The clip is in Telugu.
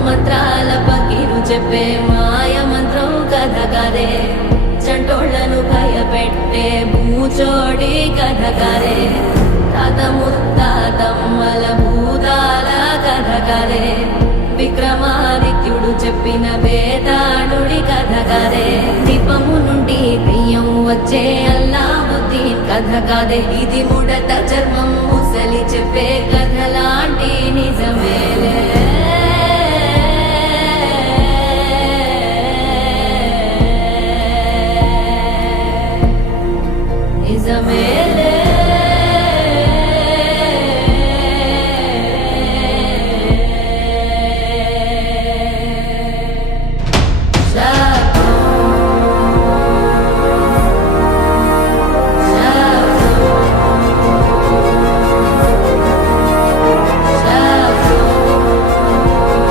మంత్రాల పకిరు చెప్పే మాయ మంత్రం కథ కదే చంటోళ్లను భయపెట్టే భూచోడి కథ కదే తాత ముత్తాతమ్మల భూతాల కథ కదే విక్రమాదిత్యుడు చెప్పిన వేదాళుడి కథ కదే దీపము నుండి దెయ్యం వచ్చే అల్లావుద్దీన్ కథ కదే ఇది ముడత చర్మం ముసలి చెప్పే కథ లాంటి నిజమే